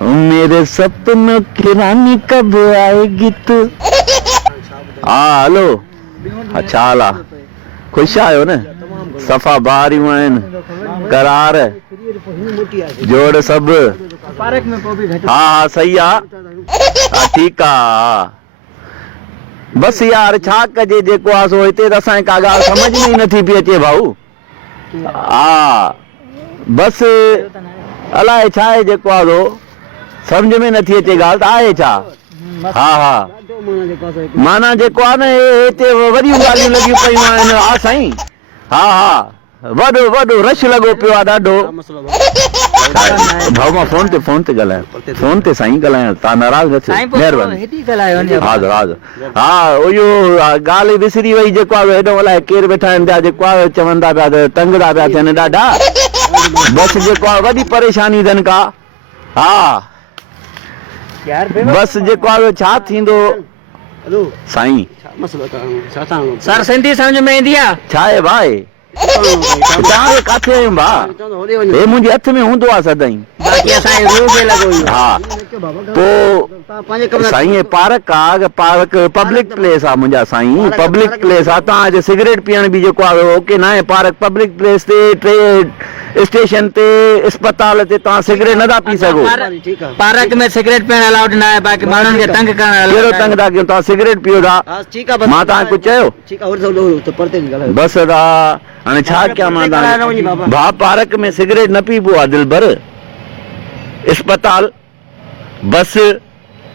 मेरे सपनों की रानी कब आएगी तू। हाँ हेलो, अच्छा हाल आहे, ख़ुशि आहियो न? सफ़ा बारियूं आहिनि, करार जोड़ सभु। हा हा सही आहे, हा ठीकु आहे। बसि यार छा कजे, जेको आहे सो हिते त असांखे का ॻाल्हि सम्झ में ई नथी पई अचे भाऊ। हा बसि अलाए छा आहे जेको आहे सो सम्झ में नथी अचे ॻाल्हि त आहे छा। हा हा माना जेको आहे न हिते वॾियूं ॻाल्हियूं लॻियूं पियूं आहिनि। हा साईं, हा हा वॾो वॾो रश लॻो पियो आहे ॾाढो। भाऊ मां फोन ते ॻाल्हायां, फोन ते साईं ॻाल्हायां, तव्हां नाराज़ न थियो, महिरबानी। हाज़ुर हाज़ुर। हा इहो ॻाल्हि विसरी वई, जेको आहे हेॾो अलाए केरु वेठा आहिनि पिया, जेको आहे चवनि था पिया त तंग था पिया थियनि ॾाढा। बसि जेको आहे वॾी परेशानी अथनि का। हा बसि जेको आहे छा थींदो साईं। सर सिंधी सम्झ में ईंदी आहे छा आहे भाई? तव्हां किथे आहियूं भाउ? हे मुंहिंजे हथ में हूंदो आहे सदाईं। बाक़ी असांजे रूह खे लॻो हा पोइ साईं पार्क आहे, पार्क पब्लिक प्लेस आहे मुंहिंजा साईं, पब्लिक प्लेस आहे। तव्हां हिते सिगरेट पीअण बि जेको आहे ओके न आहे। पार्क पब्लिक प्लेस ते टे स्टेशन ते अस्पताल ते तव्हां सिगरेट नथा पी सघो। पार्क में सिगरेट पीअण अलाउड न आहे, बाक़ी माण्हुनि खे तंग करण। कहिड़ो तंग था कयूं? तव्हां सिगरेट पियो था, मां तव्हांखे कुझु चयो? बसि हाणे छा कयां मां तव्हांखे भाउ? पार्क में सिगरेट न पीबो आहे दिलबर। अस्पताल बस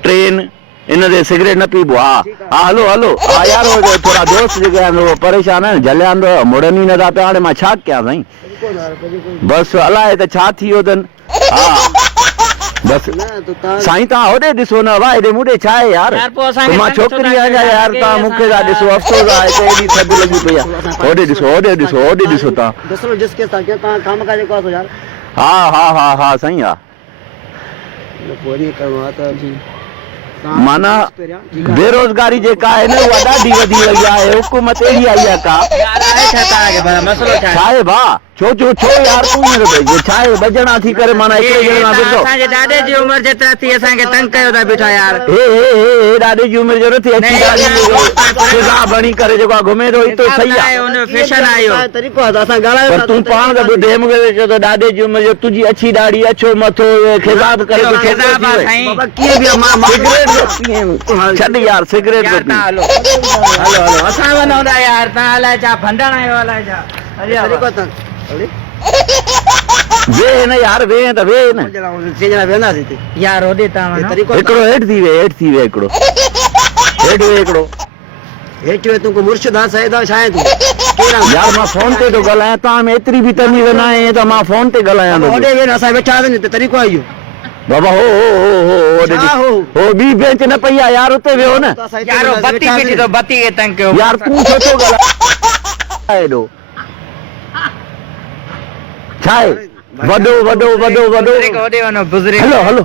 ट्रेन इन ते सिगरेट न पीबो। हा हा हलो हलो। हा यार थोरा दोस्त जेके आहिनि उहो परेशान आहिनि, झलिया आहिनि, मुड़नि ई नथा पिया। हाणे मां छा कयां साईं? बसि अलाए त छा थी वियो अथनि। हा बसि साईं तव्हां होॾे ॾिसो न, वाह हेॾे मुॾे छा आहे यार? मां छोकिरी आहियां यार, तव्हां मूंखे था ॾिसो, अफ़सोस आहे हिते एॾी थधि लॻी पई आहे। होॾे ॾिसो, होॾे ॾिसो, होॾे ॾिसो तव्हां। हा हा हा हा साईं हा। माना बेरोज़गारी जेका आहे न उहा ॾाढी वधी वई आहे। हुकूमत अहिड़ी आई आहे का। छा आहे भाउ? छो यार तूं हींअर छा आहे बजणा थी करे माना हिकिड़े ॼणे फिरंदो? असांजे ॾाॾे जी उमिरि जेतिरा थी असांखे तंग कयो था बीठा यार। हे ॾाॾे जी उमिरि जो नथी अची बणी करे जेको आहे घुमे थो हिते सही आहे। फैशन आयो पर तूं पाण त ॿुधे मूंखे चओ त ॾाॾे जी उमिरि जो तुंहिंजी अछी ॾाढ़ी अछो मथो खिज़ाब करे छॾ यार सिगरेट। हलो असां वञूं था यार, तव्हां अलाए छा भंडण आयो अलाए छा। वे न यार, वे त वे न यार होॾे तव्हां हिकिड़ो हेठि थी वे हिकिड़ो हेठि वे हिकिड़ो यार। मां फोन ते थो ॻाल्हायां, तव्हां में एतिरी बि तमीज़ न आहे त मां फोन ते ॻाल्हायां थो। बाबा हो ॿी बेंच न पई आहे यार, उते वियो न यार। बत्ती पीटी तो बत्ती के तंग कयो यार। तूं छो थो ॻाल्हाए हेॾो? छा आहे वॾो? हलो हलो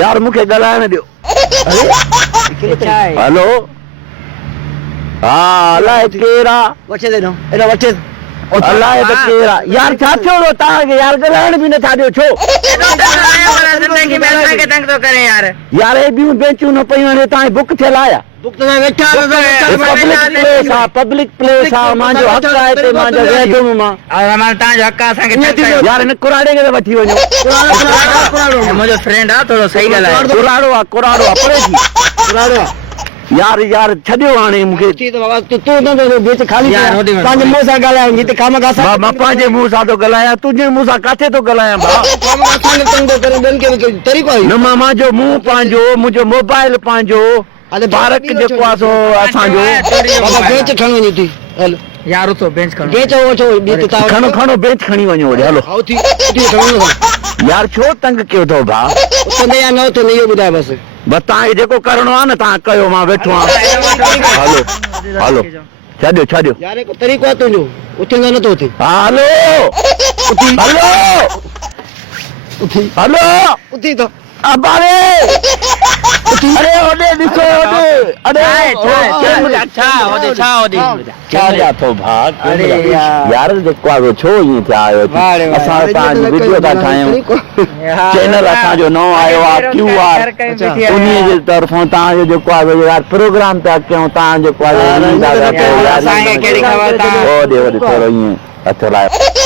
यार मूंखे ॻाल्हाइण ॾियो। हलो हा अलाए केरु आहे? अलाए त केरु आहे यार? छा थियो तव्हांखे यार? ॻाल्हाइण बि नथा ॾियो छो? यार हे ॿियूं बेंचूं न पयूं आहिनि, तव्हांजी बुक थियल आहे? पब्लिक प्लेस आहे, मुंहिंजो हक़ आहे हिते, मुंहिंजो वेठुमि मां। यार हिन कुराड़े खे त वठी वञो। मुंहिंजो फ्रेंड आहे, थोरो सही ॻाल्हाए। कुराड़ो आहे परे थी यार छॾियो हाणे मूंखे। मां पंहिंजे मुंहं सां थो ॻाल्हायां, तुंहिंजे मुंहं सां किथे थो ॻाल्हायां भाउ? न मुंहिंजो मुंहुं पंहिंजो, मुंहिंजो मोबाइल पंहिंजो, पार्क जेको आहे सो असांजो। यार उथो बेंच खणो बेंच खणी वञो होॾे। हलो यार छो तंग कयो अथव भाउ? बसि तव्हांखे जेको करिणो आहे न तव्हां कयो, मां वेठो आहियां। हलो छॾियो तरीक़ो आहे तुंहिंजो, उथंदो नथो थिए। हा हलो अरे ओॾे ॾिसो ओॾे अरे छा होॾे छा होॾे छा जा थो भाउ अरे यार जेको आहे छो ईअं थिया आहियो असां तव्हांजी वीडियो था ठाहियूं चैनल असांजो नओं आयो आहे QR उन्हीअ जे तरफ़ां तव्हांजो जेको आहे यार प्रोग्राम पिया कयूं तव्हां जेको आहे असांखे कहिड़ी ख़बर थोरो ईअं हथ हलायो